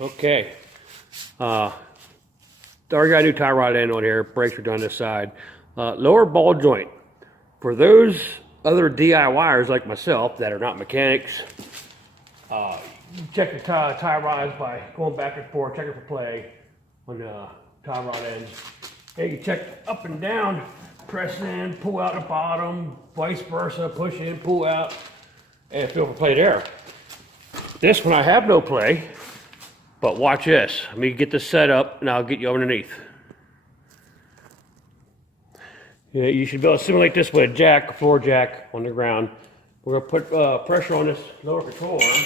Okay. Already got a new tie rod end on here. Brakes are done this side. Lower ball joint. For those other DIYers like myself that are not mechanics, you check the tie rods by going back and forth, checking for play on the tie rod ends. And you can check up and down, press in, pull out the bottom, vice versa, push in, pull out, and feel for play there. This one I have no play. But watch this. Let me get this set up and I'll get you underneath. Yeah, you should be able to simulate this with a jack, a floor jack on the ground. We're going to put pressure on this lower control arm.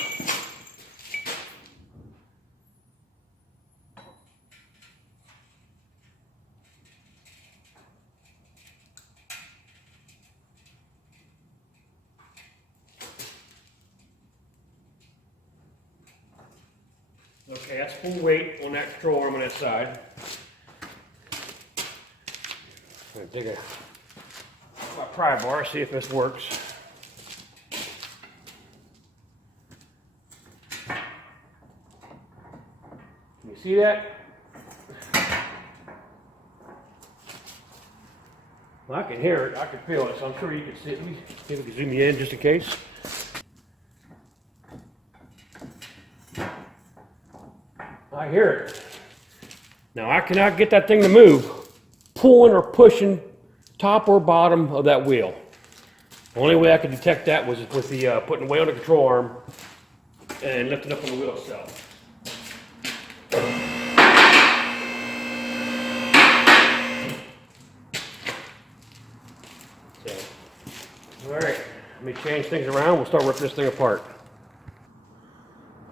Okay, that's full weight on that control arm on that side. I'm going to dig my pry bar, see if this works. Can you see that? Well, I can hear it, I can feel it, so I'm sure you can see it. Let me see if we can zoom you in just in case. I hear it. Now I cannot get that thing to move, pulling or pushing top or bottom of that wheel. The only way I could detect that was with the putting weight on the control arm and lifting up on the wheel itself. So, all right, let me change things around. We'll start ripping this thing apart.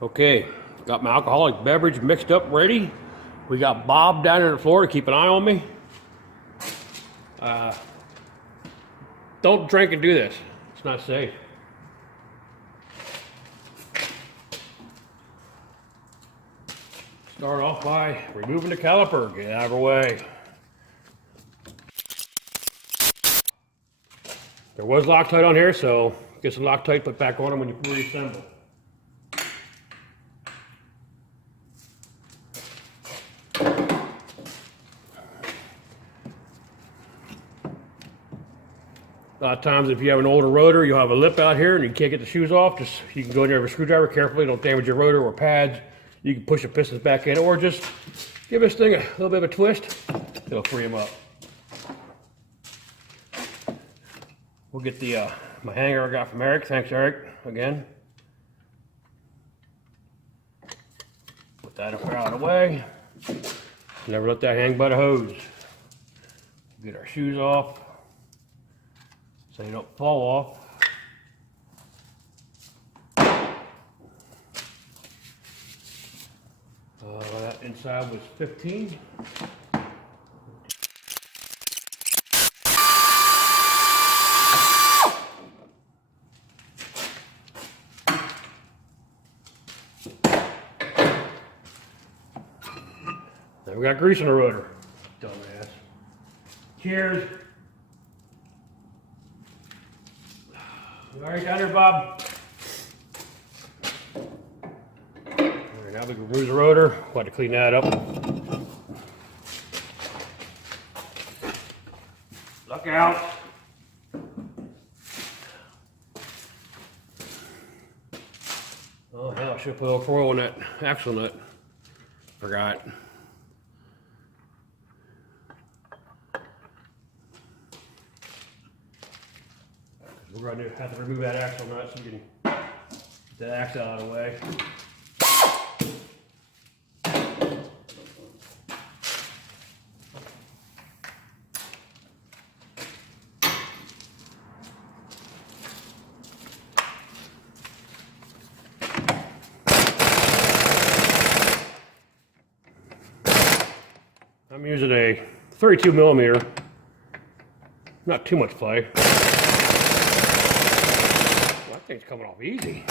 Okay. Got my alcoholic beverage mixed up ready. We got Bob down on the floor to keep an eye on me. Don't drink and do this. It's not safe. Start off by removing the caliper. Get out of our way. There was Loctite on here, so get some Loctite put back on them when you reassemble. A lot of times if you have an older rotor, you'll have a lip out here and you can't get the shoes off. Just you can go in there with a screwdriver carefully, don't damage your rotor or pads. You can push the pistons back in or just give this thing a little bit of a twist. It'll free them up. We'll get the my hanger I got from Eric. Thanks, Eric, again. Put that out of the way. Never let that hang by the hose. Get our shoes off so they don't fall off. That inside was 15. Now we got grease on the rotor. Dumbass. Cheers. All right, down there, Bob. All right, now we can remove the rotor. We'll have to clean that up. Look out. Oh, hell, I should have put a little oil on that axle nut. Forgot. We're going to have to remove that axle nut so we can get that axle out of the way. I'm using a 32 millimeter, not too much play. That thing's coming off easy.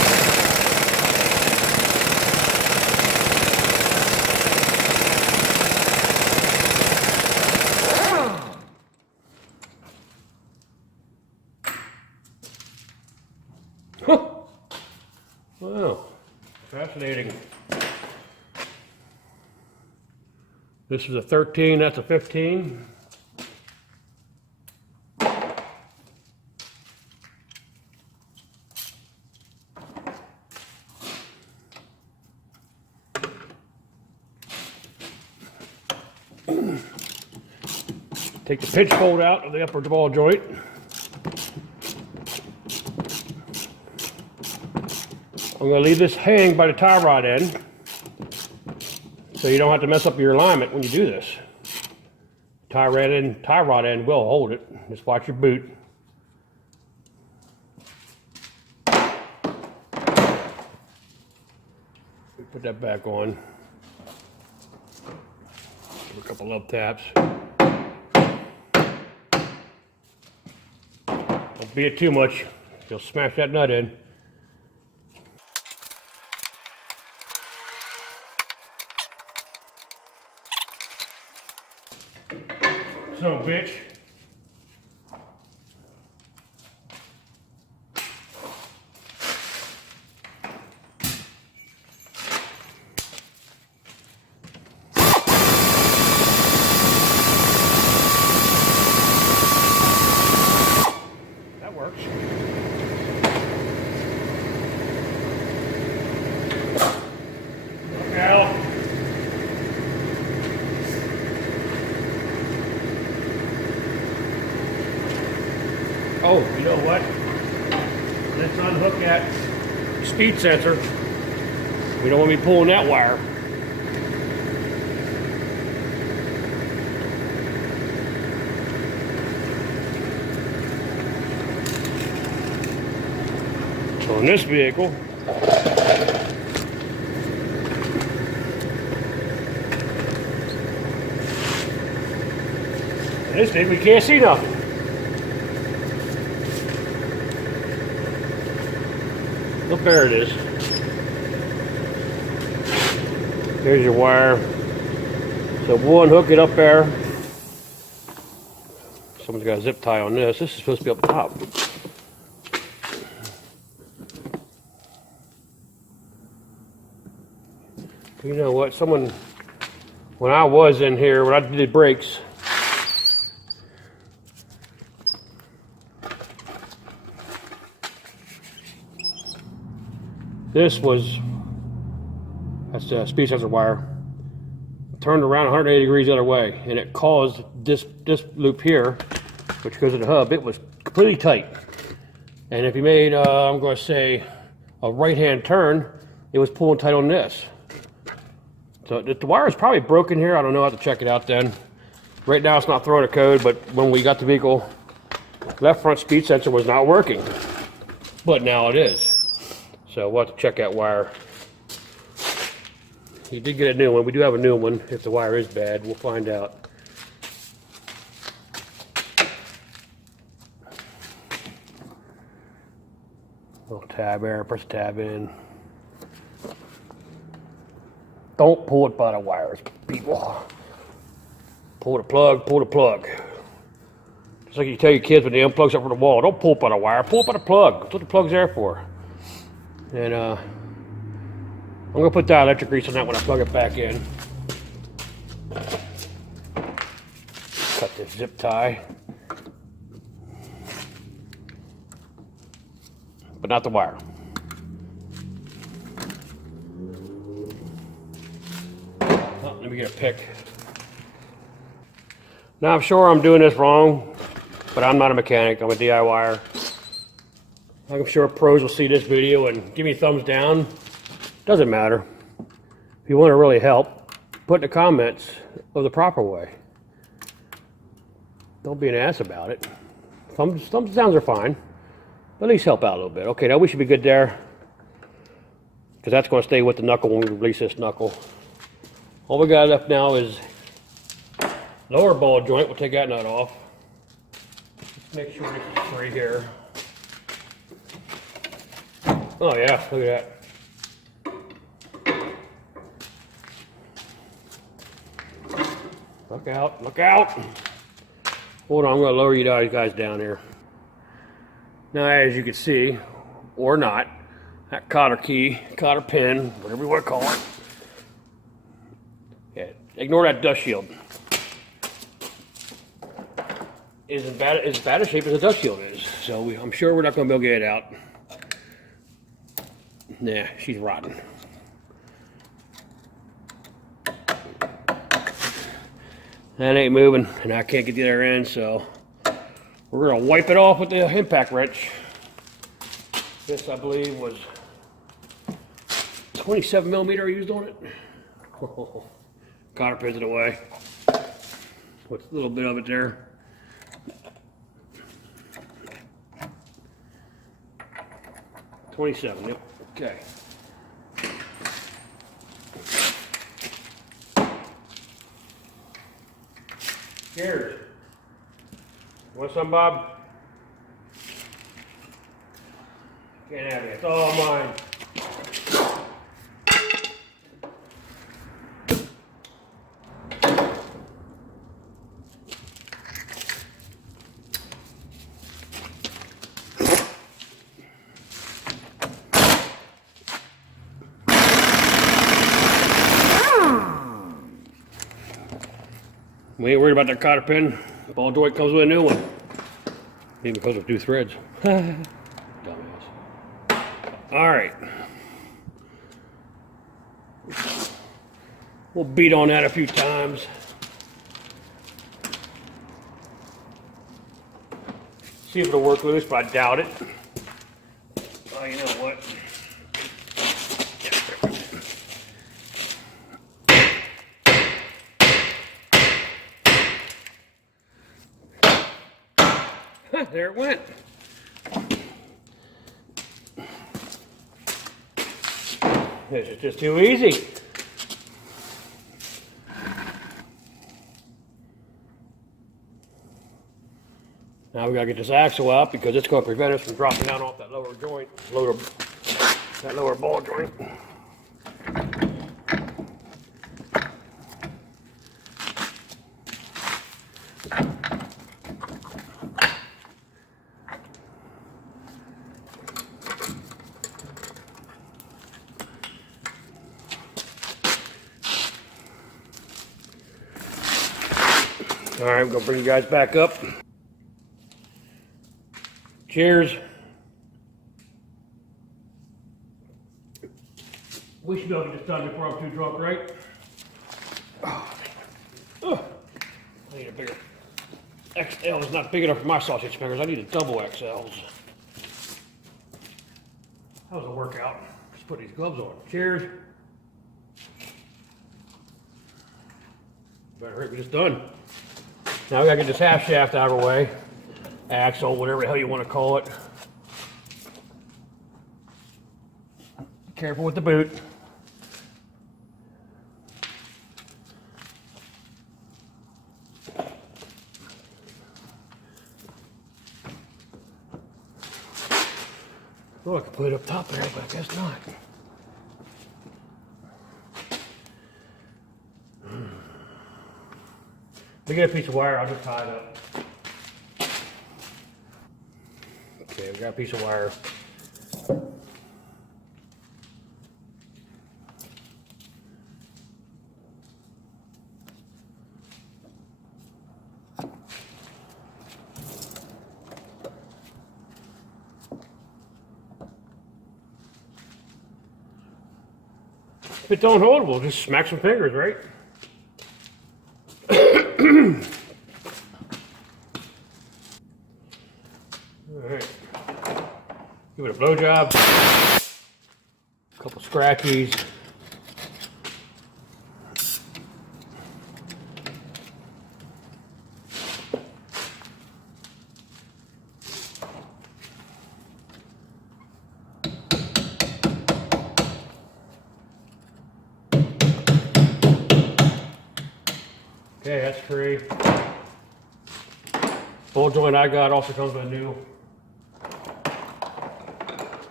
Huh. Wow, fascinating. This is a 13, that's a 15. Take the pinch bolt out of the upper ball joint. I'm going to leave this hang by the tie rod end so you don't have to mess up your alignment when you do this. Tie rod end will hold it. Just watch your boot. Put that back on. Give a couple love taps. Don't beat it too much. You'll smash that nut in. Son of a bitch. That works. Look out. Oh, you know what? Let's unhook that speed sensor. We don't want to be pulling that wire. So in this vehicle, we can't see nothing. Look, there it is. There's your wire. So we'll unhook it up there. Someone's got a zip tie on this. This is supposed to be up top. You know what? When I was in here, when I did brakes, that's the speed sensor wire, turned around 180 degrees the other way, and it caused this loop here, which goes to the hub, it was completely tight. And if you made, I'm going to say, a right-hand turn, it was pulling tight on this. So the wire is probably broken here. I don't know, I have to check it out then. Right now it's not throwing a code, but when we got the vehicle, left front speed sensor was not working. But now it is. So we'll have to check that wire. You did get a new one. We do have a new one. If the wire is bad, we'll find out. Little tab there, press the tab in. Don't pull it by the wires, people. Pull the plug, pull the plug. Just like you tell your kids when they unplug something from the wall, don't pull it by the wire, pull it by the plug. That's what the plug's there for. And I'm gonna put dielectric grease on that when I plug it back in. Cut this zip tie. But not the wire. Oh, let me get a pick. Now I'm sure I'm doing this wrong, but I'm not a mechanic, I'm a DIYer. I'm sure pros will see this video and give me a thumbs down. Doesn't matter. If you want to really help, put in the comments of the proper way. Don't be an ass about it. Thumbs downs are fine, but at least help out a little bit. Okay, now we should be good there, because that's going to stay with the knuckle when we release this knuckle. All we got left now is lower ball joint. We'll take that nut off. Let's make sure this is free here. Oh yeah, look at that. Look out, look out. Hold on, I'm gonna lower you guys down here. Now as you can see, or not, that cotter key, cotter pin, whatever you want to call it, Ignore that dust shield. Is as bad a shape as the dust shield is. So I'm sure we're not going to be able to get it out. Nah, she's rotten. That ain't moving, and I can't get the other end, so we're going to wipe it off with the impact wrench. This, I believe, was 27 millimeter I used on it. Cotter pins it away. What's a little bit of it there. $27, yep, okay. Cheers. Want some, Bob? Can't have it, it's all mine. We ain't worried about that cotter pin. Ball joint comes with a new one. Maybe because of two threads. Dumbass. Alright. We'll beat on that a few times. See if it'll work loose, but I doubt it. Oh, you know what? There it went. This is just too easy. Now we gotta get this axle out because it's gonna prevent us from dropping down off that lower joint, that lower ball joint. All right, I'm gonna bring you guys back up. Cheers. We should be able to get this done before I'm too drunk, right? I need a bigger XL is not big enough for my sausage fingers. I need a double XLs. That was a workout. Just put these gloves on. Cheers. Better hurry, we just done. Now we gotta get this half shaft out of the way. Axle, whatever the hell you want to call it. Careful with the boot. Oh, I could put it up top there, but I guess not. If we get a piece of wire, I'll just tie it up. Okay, we got a piece of wire. If it don't hold, we'll just smack some fingers, right? Alright. Give it a blow job. A couple scratchies. Okay, that's free. Ball joint I got also comes with a new,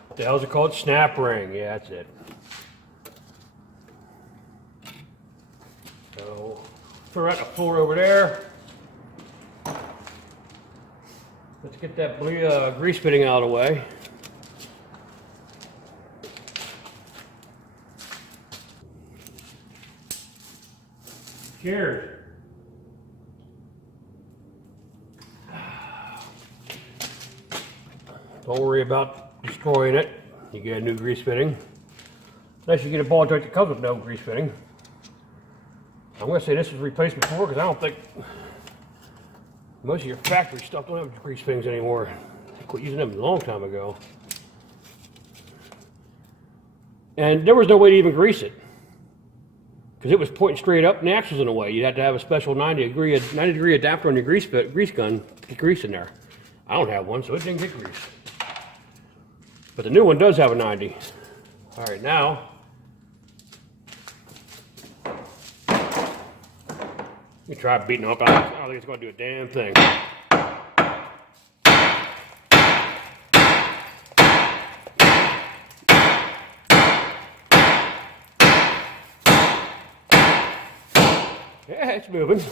what the hell's it called? Snap ring. Yeah, that's it. So, throw out the floor over there. Let's get that grease fitting out of the way. Cheers. Don't worry about destroying it. You get a new grease fitting. Unless you get a ball joint that comes with no grease fitting. I'm going to say this was replaced before because I don't think most of your factory stuff don't have grease fittings anymore. I quit using them a long time ago. And there was no way to even grease it because it was pointing straight up and the axle's in the way. You'd have to have a special 90 degree adapter on your grease gun to get grease in there. I don't have one, so it didn't get greased. But the new one does have a 90. All right, now you try beating up. I don't think it's going to do a damn thing. Yeah, it's moving.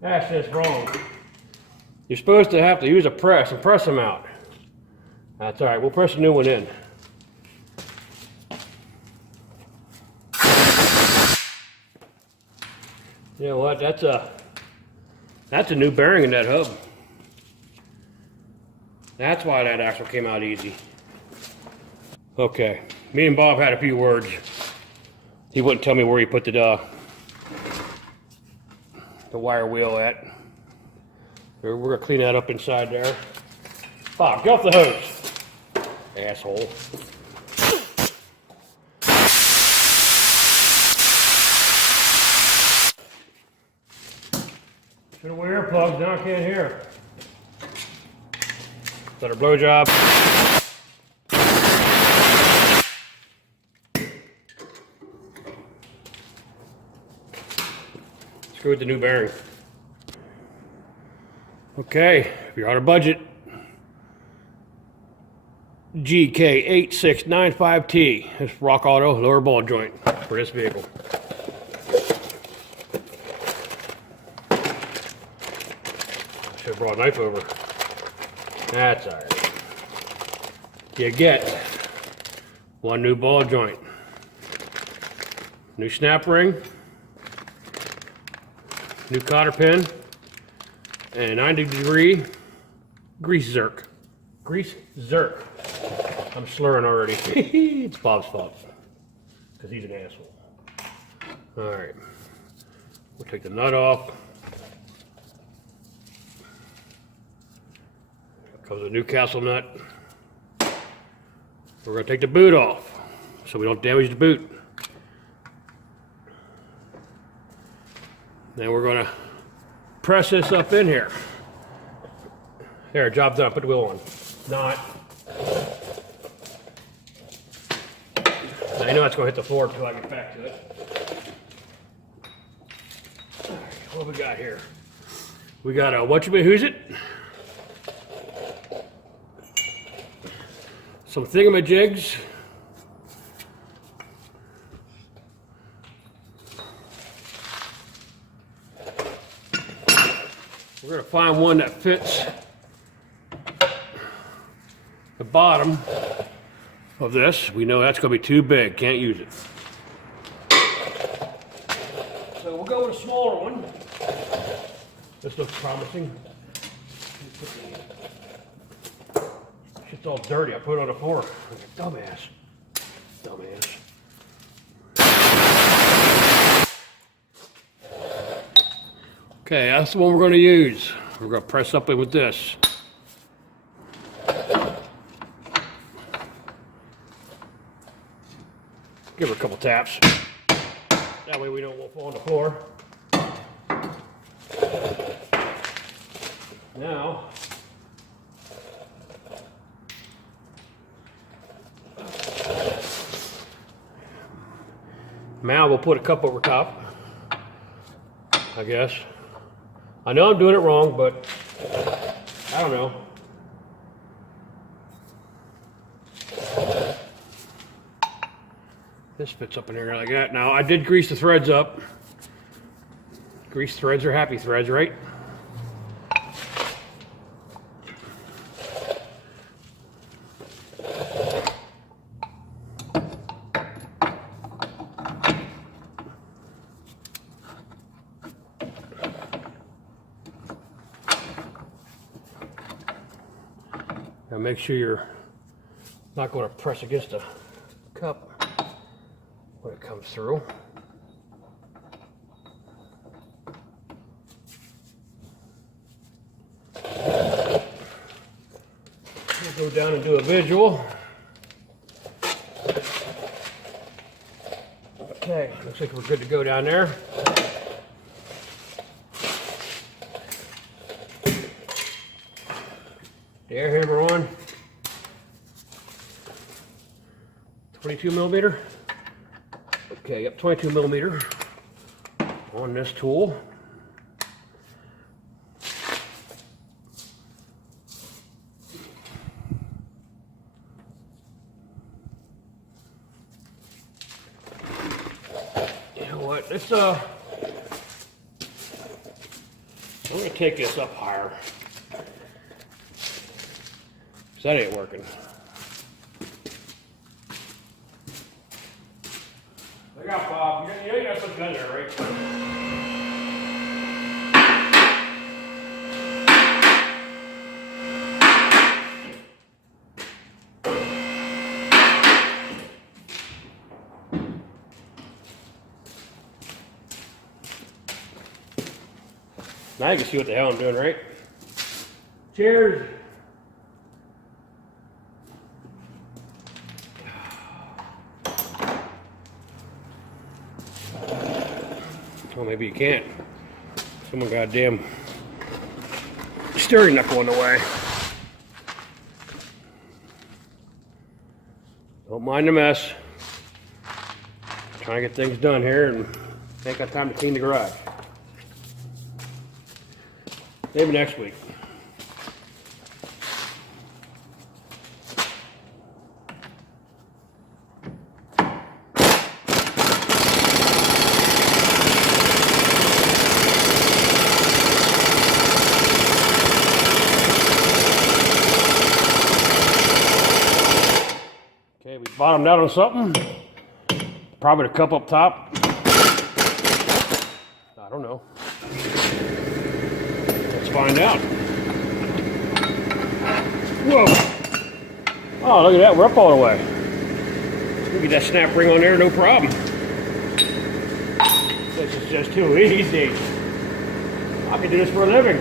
That's just wrong. You're supposed to have to use a press and press them out. That's all right. We'll press a new one in. You know what? That's a new bearing in that hub. That's why that axle came out easy. Okay, me and Bob had a few words. He wouldn't tell me where he put the wire wheel at. We're gonna clean that up inside there. Bob, get off the hose, asshole. Should have wear earplugs, now I can't hear. Is that a blowjob? Screw with the new bearing. Okay, if you're on a budget, GK8695T. This Rock Auto lower ball joint for this vehicle. Should have brought a knife over. That's all right. You get one new ball joint, new snap ring, new cotter pin, and a 90 degree grease zerk. Grease zerk. I'm slurring already. It's Bob's fault because he's an asshole. All right, we'll take the nut off. Comes a Newcastle nut. We're going to take the boot off so we don't damage the boot. Then we're going to press this up in here. There, job done. Put the wheel on. Not. Now you know it's going to hit the floor until I get back to it. All right, what do we got here? We got a who's it? Some thingamajigs. We're going to find one that fits the bottom of this. We know that's going to be too big. Can't use it. So we'll go with a smaller one. This looks promising. Shit's all dirty. I put it on the floor. Dumbass. Dumbass. Okay, that's the one we're going to use. We're going to press up it with this. Give her a couple taps. That way we don't fall on the floor. Now we'll put a cup over top, I guess. I know I'm doing it wrong, but I don't know. This fits up in there like that. Now, I did grease the threads up. Grease threads are happy threads, right? And make sure you're not going to press against the cup when it comes through. We'll go down and do a visual. Okay, looks like we're good to go down there. The air hammer on. 22 millimeter. Okay, yep, 22 millimeter on this tool. You know what? Let's I'm gonna take this up higher. 'Cause that ain't working. Look out, Bob. You got something in there, right? Now you can see what the hell I'm doing, right? Cheers. Well, maybe you can't. Someone goddamn steering knuckle in the way. Don't mind the mess. Trying to get things done here and ain't got time to clean the garage. Maybe next week. Okay, we bottomed out on something. Probably a cup up top. I don't know. Let's find out. Whoa! Oh, look at that. We're up all the way. We get that snap ring on there, no problem. This is just too easy. I can do this for a living.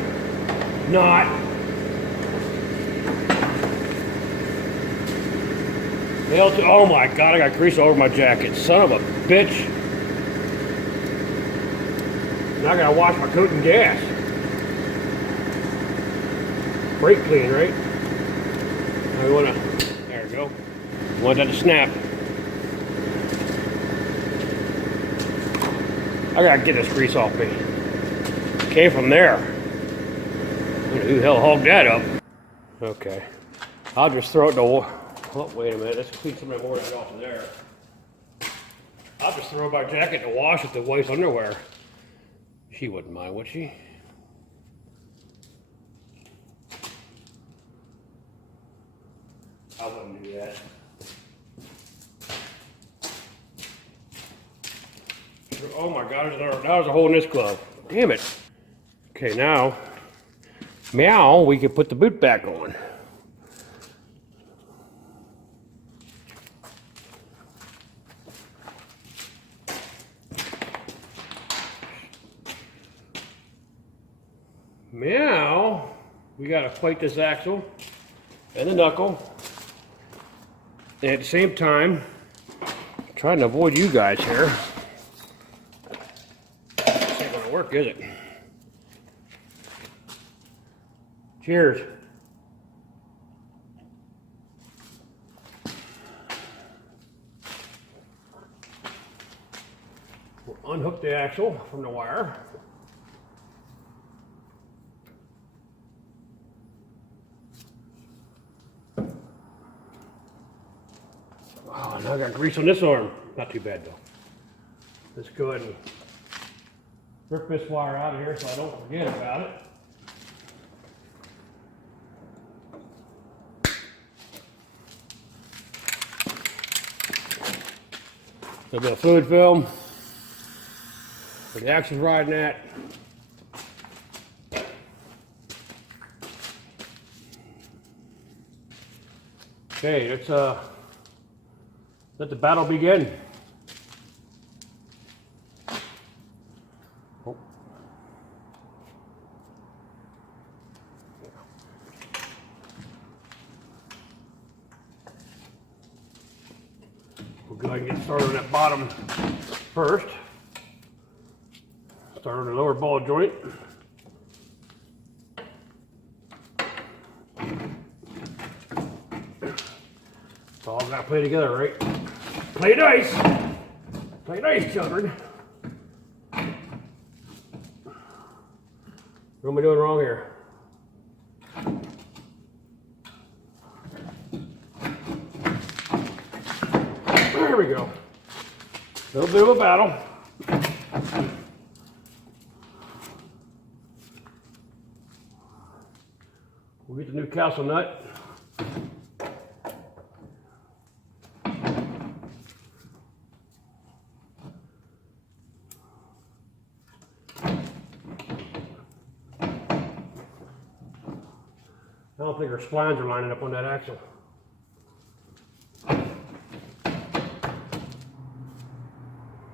Not. Oh my God, I got grease all over my jacket. Son of a bitch. Now I gotta wash my coat and gas. Brake clean, right? Now we wanna, there we go. Want that to snap. I gotta get this grease off me. Came from there. Who the hell hogged that up? Okay. I'll just throw it in the water. Oh, wait a minute, let's clean some of that more off of there. I'll just throw my jacket in the wash with the wife's underwear. She wouldn't mind, would she? I wouldn't do that. Oh my God, there's a hole in this glove. Damn it. Okay, now, meow, we can put the boot back on. Now, we got to plate this axle and the knuckle. And at the same time, trying to avoid you guys here. This ain't going to work, is it? Cheers. We'll unhook the axle from the wire. Oh, now I got grease on this arm. Not too bad though. Let's go ahead and rip this wire out of here so I don't forget about it. A little bit of fluid film where the axle's riding at. Okay, let's let the battle begin. Oh. We'll go ahead and get started on that bottom first. Start on the lower ball joint. It's all got to play together, right? Play nice! Play nice, children. What am I doing wrong here? There we go. A little bit of a battle. We'll get the Newcastle nut. I don't think our splines are lining up on that axle.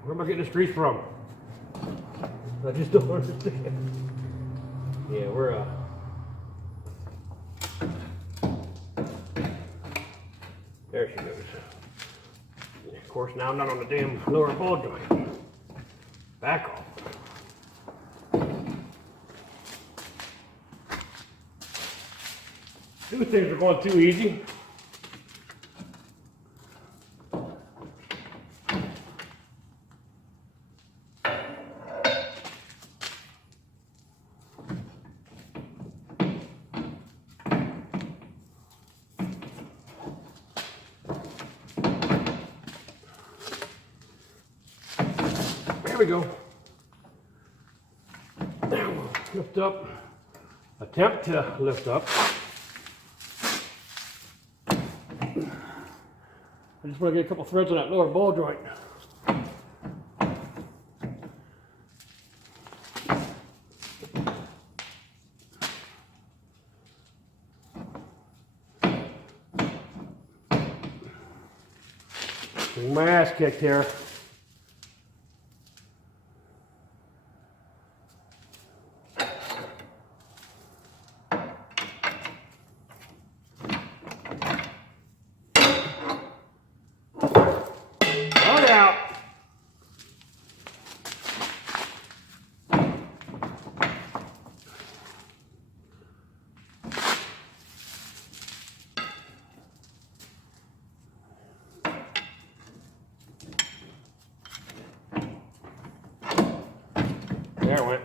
Where am I getting this grease from? I just don't understand. Yeah, we're there she goes. Of course, now I'm not on the damn lower ball joint. Back off. These things are going too easy. There we go. Now we'll lift up. Attempt to lift up. I just want to get a couple threads on that lower ball joint. Getting my ass kicked here. There it went.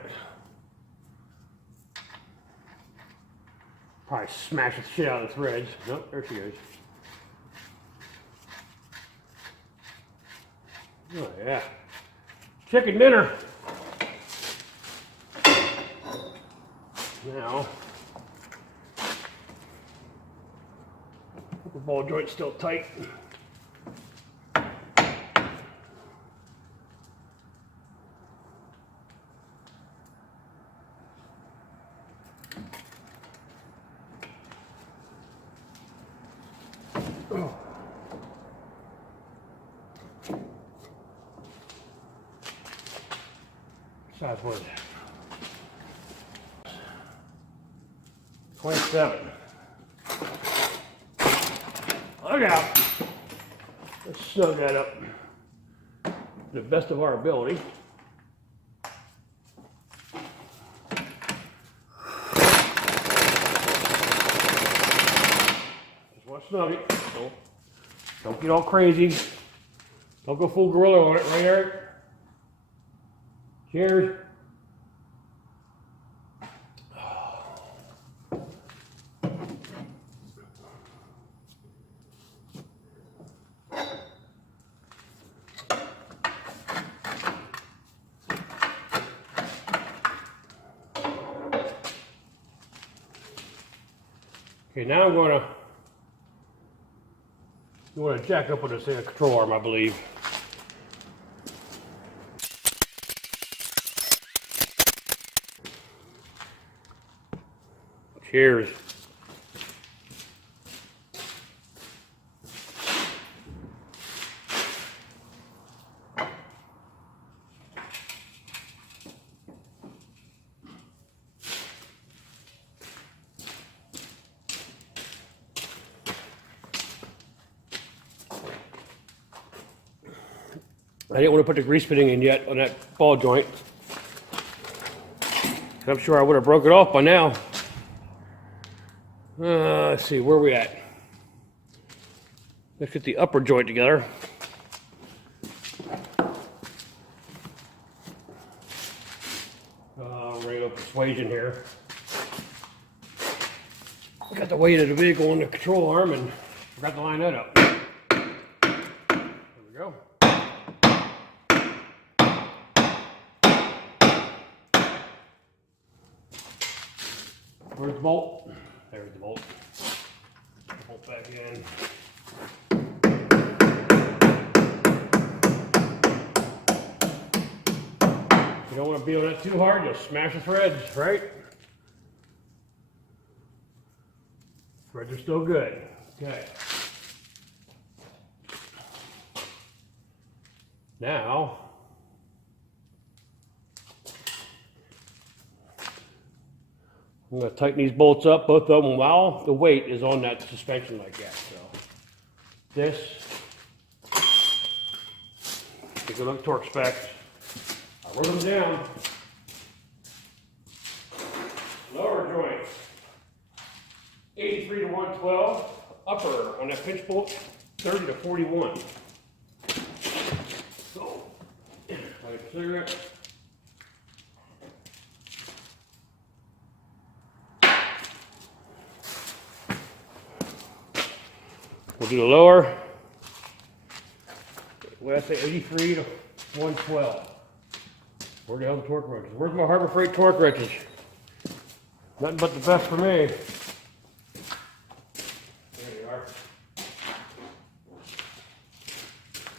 Probably smash the shit out of the threads. Nope, there she goes. Oh yeah. Chicken dinner. Now, the ball joint's still tight. Oh. Size was 27. Look out. Let's snug that up to the best of our ability. Just want to snug it. Don't get all crazy. Don't go full gorilla on it, right, Eric? Cheers. Okay, now I'm going to jack up with this control arm, I believe. Cheers. I didn't want to put the grease fitting in yet on that ball joint. I'm sure I would have broke it off by now. Let's see, where are we at? Let's get the upper joint together. Regular persuasion here. I got the weight of the vehicle on the control arm and forgot to line that up. There we go. Where's the bolt? There's the bolt. Bolt back in. You don't want to be on that too hard, you'll smash the threads, right? Threads are still good. Okay. Now, I'm going to tighten these bolts up, both of them, while the weight is on that suspension like that. So, this, take a look at torque specs. I wrote them down. Lower joint, 83 to 112. Upper on that pinch bolt, 30 to 41. So, light a cigarette. We'll do the lower. What did I say? 83 to 112. Where the hell are the torque wrenches? Where's my Harbor Freight torque wrenches? Nothing but the best for me. There they are.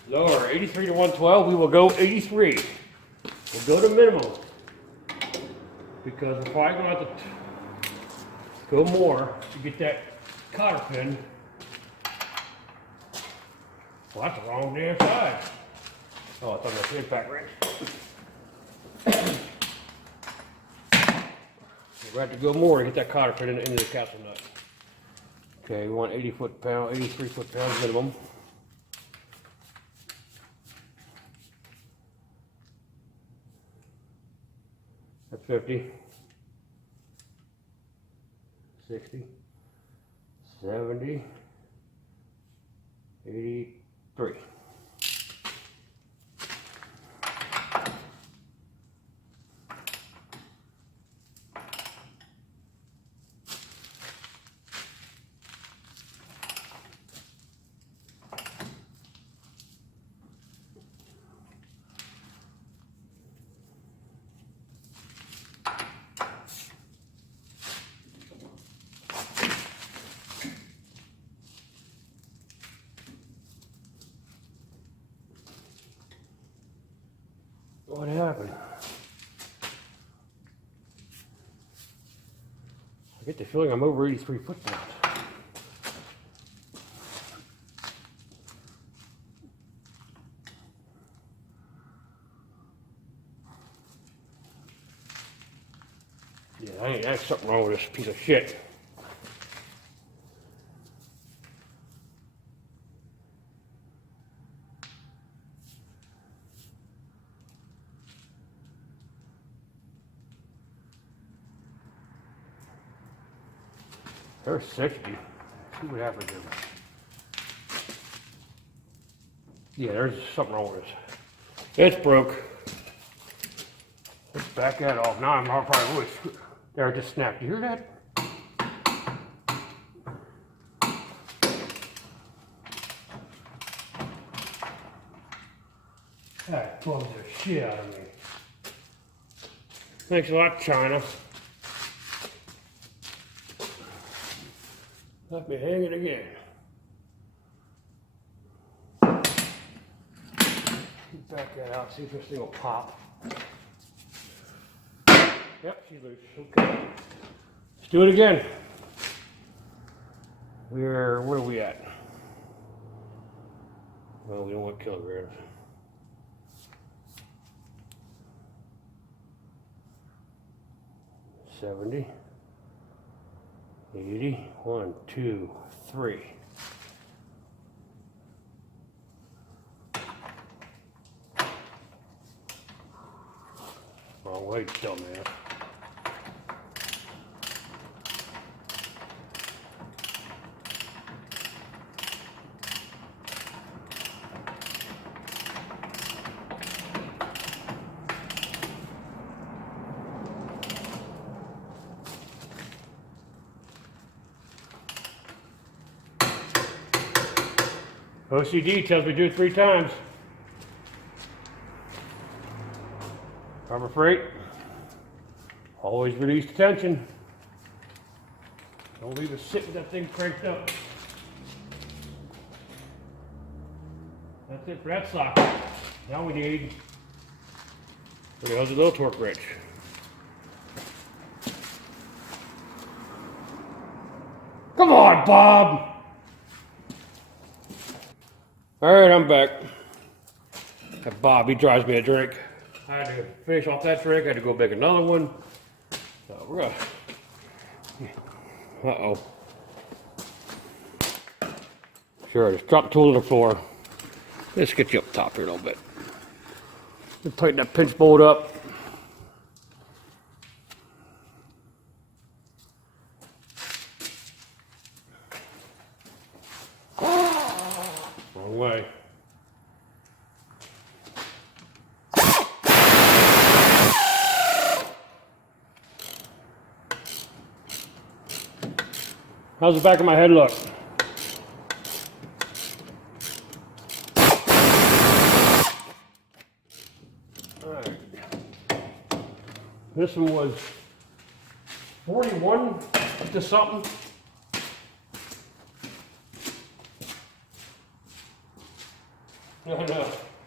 Lower, 83 to 112. We will go 83. We'll go to minimum. Because we're probably going to have to go more to get that cotter pin. Well, that's the wrong damn side. Oh, I thought that was the impact wrench. We're going to have to go more to get that cotter pin into the castle nut. Okay, we want 80 foot-pound, 83 foot-pounds minimum. That's 50. 60. 70. 83. What happened? I get the feeling I'm over 83 foot-pounds. Yeah, there's something wrong with this piece of shit. There's 60. See what happens here. Yeah, there's something wrong with this. It's broke. Let's back that off. Now I'm probably really screwed. There, it just snapped. You hear that? That bugs the shit out of me. Thanks a lot, China. Let me hang it again. Back that out, see if this thing will pop. Yep, she's loose. Okay. Let's do it again. Where are we at? Well, we don't want kilograms. $70. 80. 1, 2, 3. away, dumbass. OCD tells me to do it 3 times. Harbor Freight, always release the tension. Don't leave it sit with that thing cranked up. That's it for that socket. Now we need, where the hell's the little torque wrench? Come on, Bob! Alright, I'm back. That Bob, he drives me a drink. I had to finish off that drink, I had to go make another one. So we're gonna, uh-oh. Sure, just drop the tool to the floor. Let's get you up top here a little bit. Just tighten that pinch bolt up. Wrong way. How's the back of my head look? All right. This one was 41 to something. No,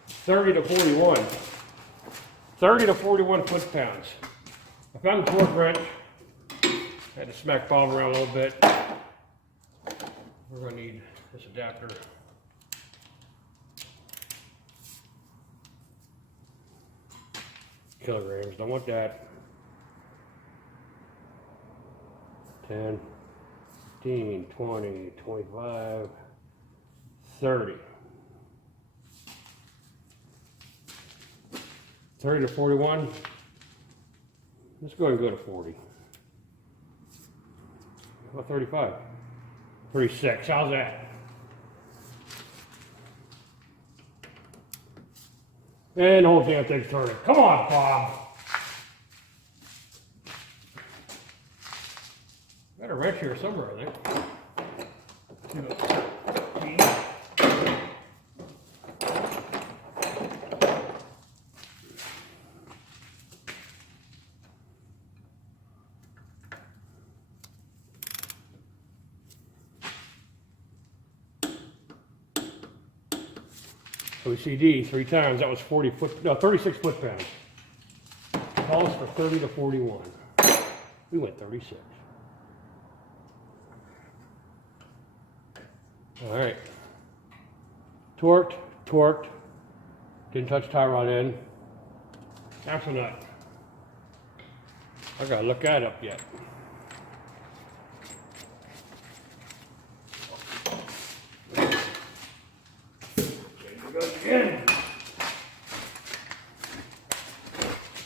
30 to 41. 30 to 41 foot-pounds. I found the torque wrench. Had to smack Bob around a little bit. We're going to need this adapter. Kilograms, don't want that. 10, 15, 20, 25, 30. 30 to 41. Let's go ahead and go to 40. How about 35? 36, how's that? And the whole damn thing's turning. Come on, Bob. Got a wrench here somewhere, I think. OCD 3 times, that was 36 foot-pounds. Calls for 30 to 41. We went 36. All right. Torqued. Didn't touch tie rod end. Axle nut. I gotta look that up yet.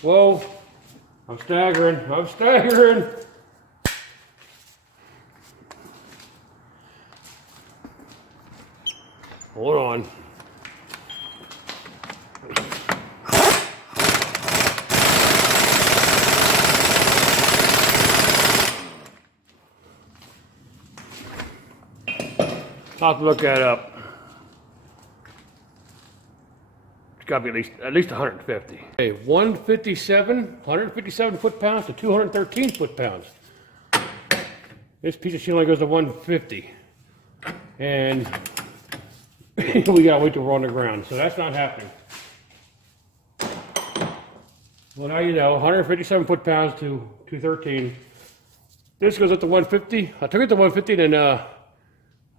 Whoa, I'm staggering. Hold on. I'll have to look that up. Got to be at least 150. Okay, 157 foot-pounds to 213 foot-pounds. This piece of shit only goes to 150. And we gotta wait till we're on the ground, so that's not happening. Well, now you know, 157 foot-pounds to 213. This goes up to 150. I took it to 150 and then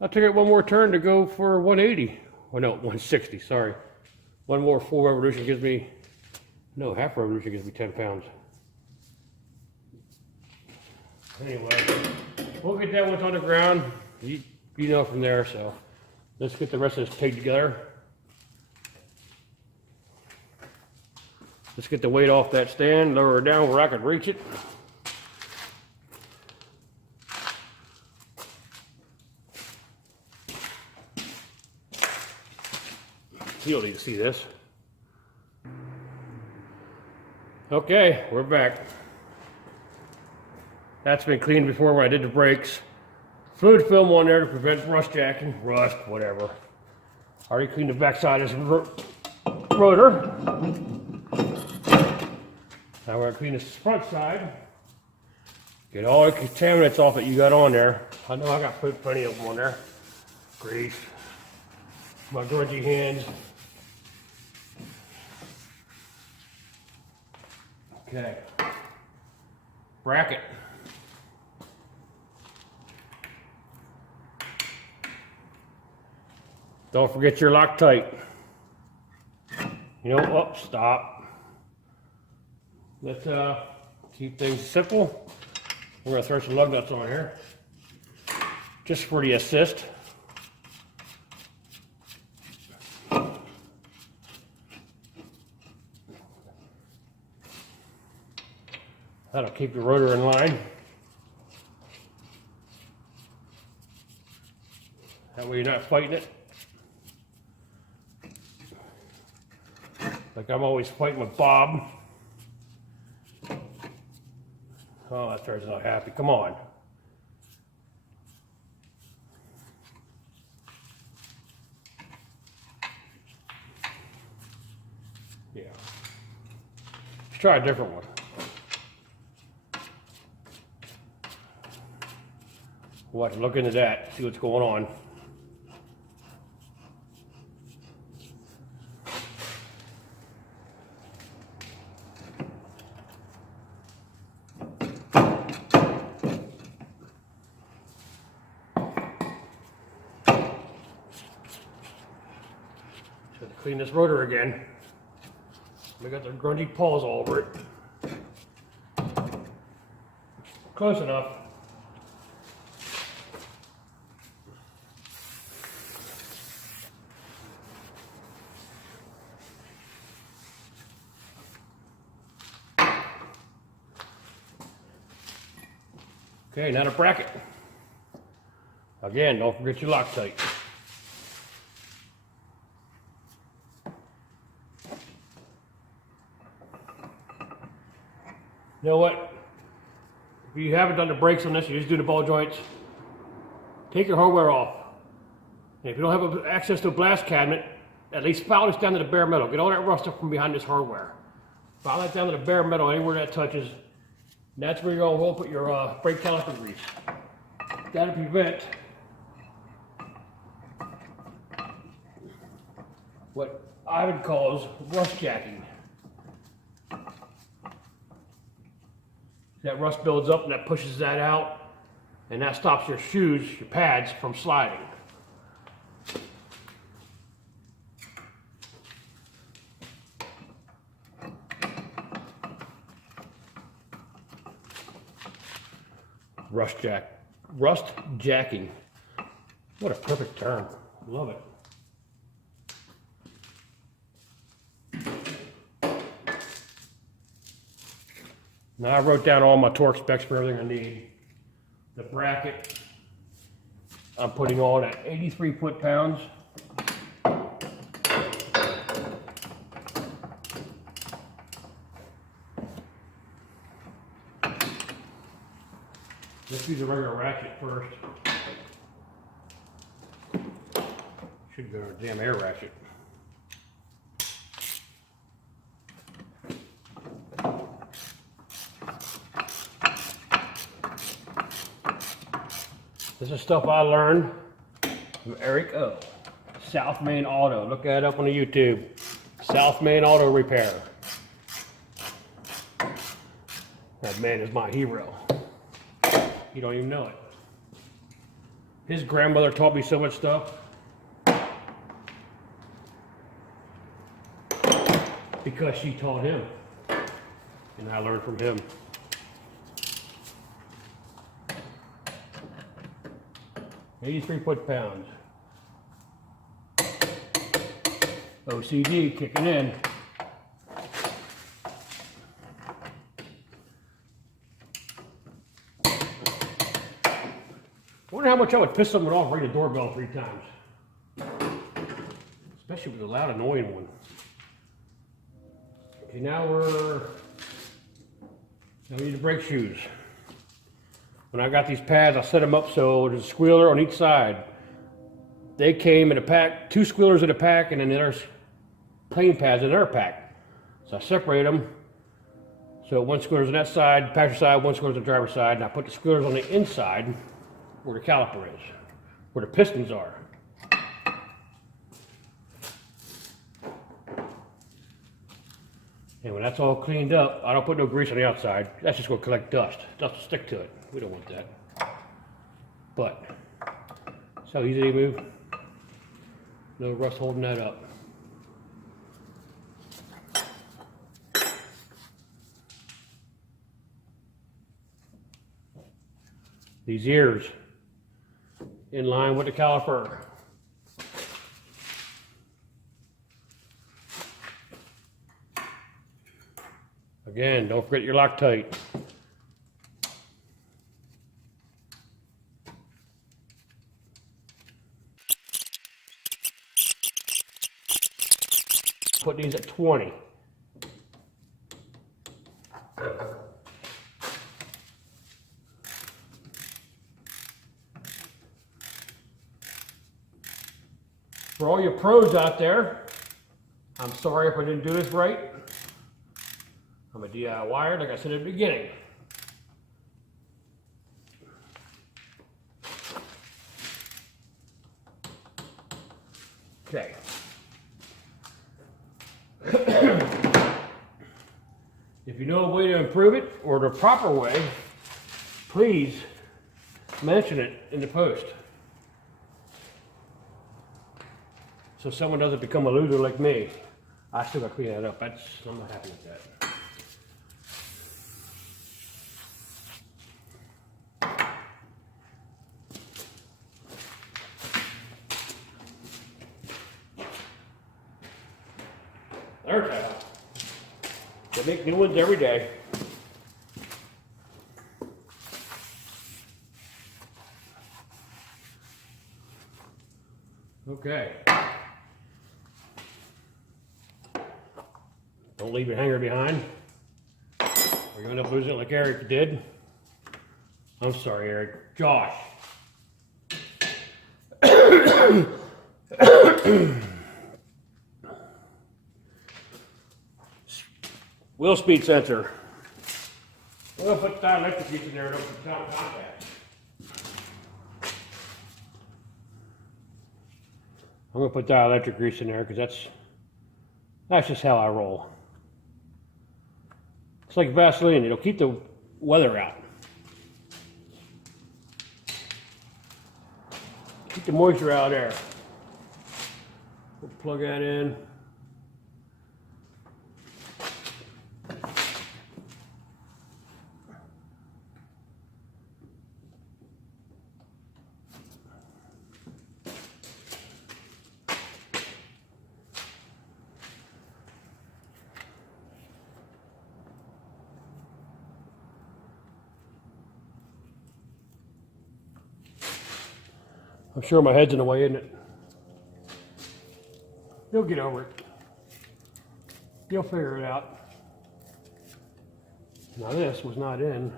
I took it one more turn to go for 180. Oh no, 160, sorry. One more full revolution gives me, no, half revolution gives me 10 pounds. Anyway, we'll get that once on the ground. You know from there, so let's get the rest of this pig together. Let's get the weight off that stand, lower it down where I can reach it. You don't need to see this. Okay, we're back. That's been cleaned before when I did the brakes. Fluid film on there to prevent rust jacking, whatever. Already cleaned the backside of this rotor. Now we're gonna clean this front side. Get all the contaminants off that you got on there. I know I got plenty of them on there. Grease, my grungy hands. Okay, bracket. Don't forget your Loctite. You know, oh, stop. Let's keep things simple. We're gonna throw some lug nuts on here, just for the assist. That'll keep the rotor in line. That way you're not fighting it. Like I'm always fighting with Bob. Oh, that turns out happy. Come on. Yeah. Let's try a different one. We'll have to look into that, see what's going on. Should clean this rotor again. We got the grungy paws all over it. Close enough. Okay, now the bracket. Again, don't forget your Loctite. You know what? If you haven't done the brakes on this, you just do the ball joints. Take your hardware off. And if you don't have access to a blast cabinet, at least file this down to the bare metal. Get all that rust up from behind this hardware. File that down to the bare metal anywhere that touches. And that's where you're going to put your brake caliper grease. Got to prevent what Ivan calls rust jacking. That rust builds up and that pushes that out, and that stops your shoes, your pads, from sliding. Rust jacking. What a perfect term. Love it. Now I wrote down all my torque specs for everything I need. The bracket, I'm putting on at 83 foot-pounds. Let's use a regular ratchet first. Should go to a damn air ratchet. This is stuff I learned from Eric O. South Main Auto. Look that up on the YouTube. South Main Auto Repair. That man is my hero. You don't even know it. His grandmother taught me so much stuff. Because she taught him. And I learned from him. $83 foot-pounds. OCD kicking in. I wonder how much I would piss someone off ring the doorbell 3 times. Especially with a loud, annoying one. Okay, now we need to brake shoes. When I got these pads, I set them up so there's a squealer on each side. They came in a pack, 2 squealers in a pack, and then there's plain pads in their pack. So I separate them. So 1 squealer's on that side, passenger side, 1 squealer's on the driver's side, and I put the squealers on the inside where the caliper is, where the pistons are. And when that's all cleaned up, I don't put no grease on the outside. That's just going to collect dust. Dust will stick to it. We don't want that. But, it's how easy they move. No rust holding that up. These ears, in line with the caliper. Again, don't forget your Loctite. Put these at 20. For all you pros out there, I'm sorry if I didn't do this right. I'm a DIYer, like I said at the beginning. Okay. If you know a way to improve it, or the proper way, please mention it in the post. So someone doesn't become a loser like me. I still gotta clean that up. I'm not happy with that. There's that. They make new ones every day. Okay. Don't leave your hanger behind, or you end up losing it like Eric did. I'm sorry, Eric. Josh. Wheel speed sensor. I'm going to put dielectric grease in there and open the contact. I'm going to put dielectric grease in there because that's just how I roll. It's like Vaseline. It'll keep the weather out. Keep the moisture out of there. We'll plug that in. I'm sure my head's in the way, isn't it? You'll get over it. You'll figure it out. Now this was not in.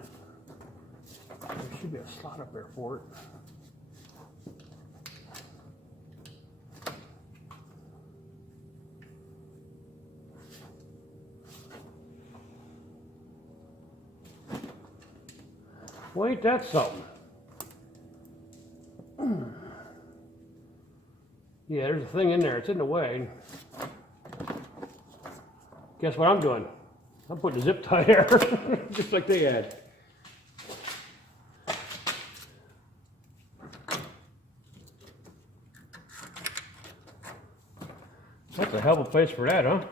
There should be a slot up there for it. Well, ain't that something? Yeah, there's a thing in there. It's in the way. Guess what I'm doing? I'm putting a zip tie there, just like they had. That's a hell of a place for that, huh?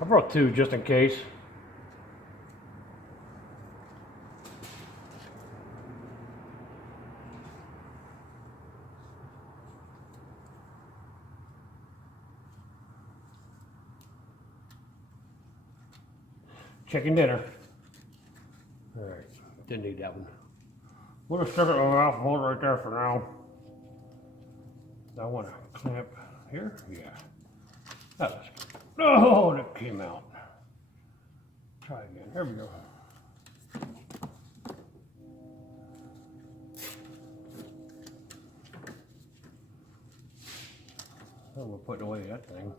I brought 2 just in case. chicken dinner. All right, didn't need that one. We'll just stick it in my mouth and hold it right there for now. I want to clamp here. Yeah. That was good. Oh, that came out. Try again. There we go. Oh, we're putting away that thing.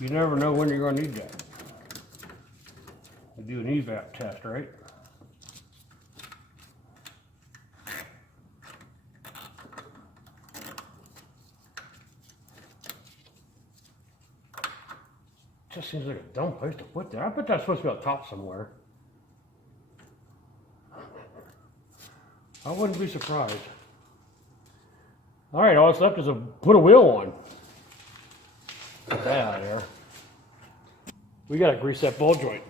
You never know when you're going to need that. You do an evap test, right? Just seems like a dumb place to put that. I bet that's supposed to be on top somewhere. I wouldn't be surprised. All right, all that's left is to put a wheel on. Get that out of there. We gotta grease that ball joint.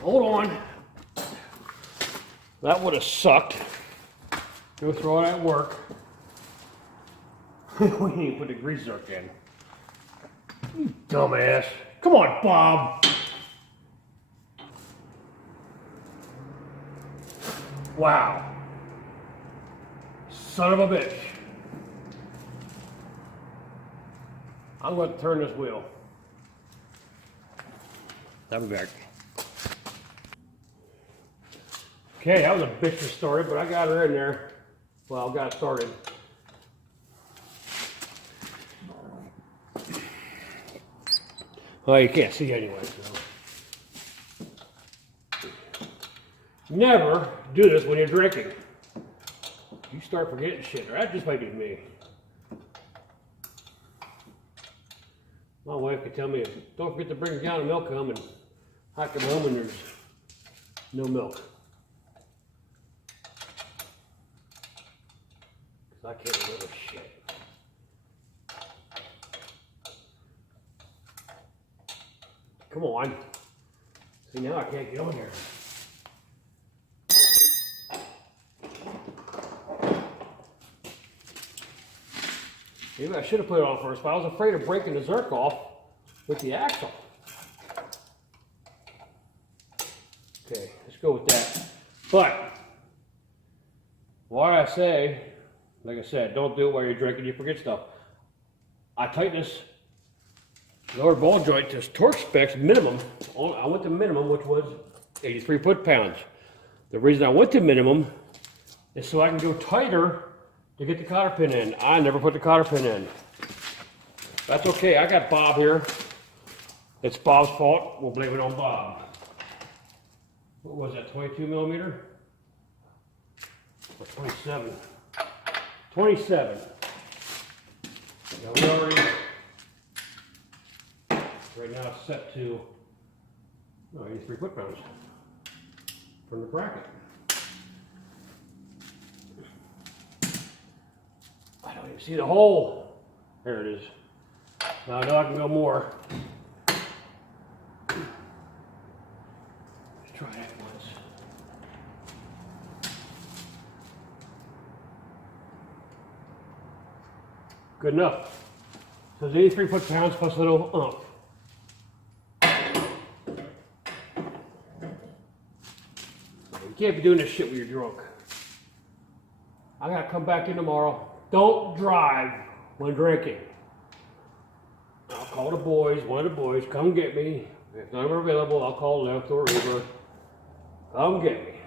Hold on. That would have sucked. Go through all that work. We didn't even put the grease zerk in. You dumbass. Come on, Bob. Wow. Son of a bitch. I'm going to turn this wheel. I'll be back. Okay, that was a bitch to start it, but I got her in there. Well, I got it started. Well, you can't see anyway, so. Never do this when you're drinking. You start forgetting shit, or that just might be me. My wife could tell me, don't forget to bring a gallon of milk home, and I come home and there's no milk. Because I can't remember shit. Come on. See, now I can't get on there. Maybe I should have put it on first, but I was afraid of breaking the zerk off with the axle. Okay, let's go with that. But, what I say, like I said, don't do it while you're drinking, you forget stuff. I tighten this lower ball joint to torque specs minimum. I went to minimum, which was 83 foot-pounds. The reason I went to minimum is so I can go tighter to get the cotter pin in. I never put the cotter pin in. That's okay, I got Bob here. It's Bob's fault, we'll blame it on Bob. What was that, 22 millimeter? Or 27? 27. Now we already, right now it's set to 83 foot-pounds from the bracket. I don't even see the hole. There it is. Now I know I can go more. Let's try that once. Good enough. So it's 83 foot-pounds plus a little ump. You can't be doing this shit when you're drunk. I gotta come back in tomorrow. Don't drive when drinking. I'll call the boys, one of the boys, come get me. If none are available, I'll call Lyft or Uber. Come get me.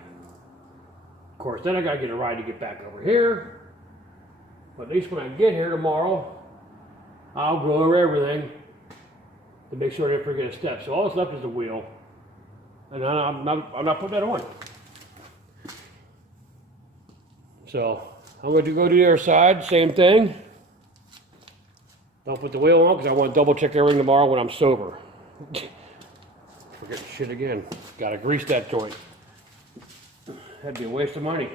Of course, then I gotta get a ride to get back over here. But at least when I get here tomorrow, I'll go over everything to make sure I didn't forget a step. So all that's left is the wheel. And I'm not putting that on. So I'm going to go to the other side, same thing. Don't put the wheel on because I want to double check everything tomorrow when I'm sober. Forget shit again. Got to grease that joint. That'd be a waste of money.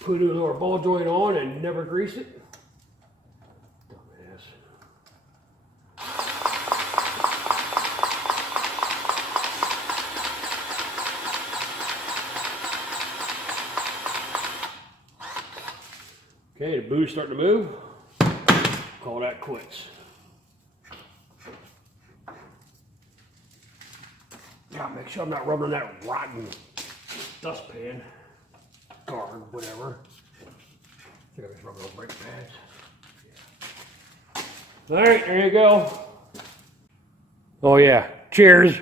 Put a lower ball joint on and never grease it. Dumbass. boo's starting to move, call that quits. Gotta make sure I'm not rubbing on that rotten dustpan, guard, whatever. I think I just rubbing on brake pads. Yeah. All right, there you go. Oh yeah, cheers.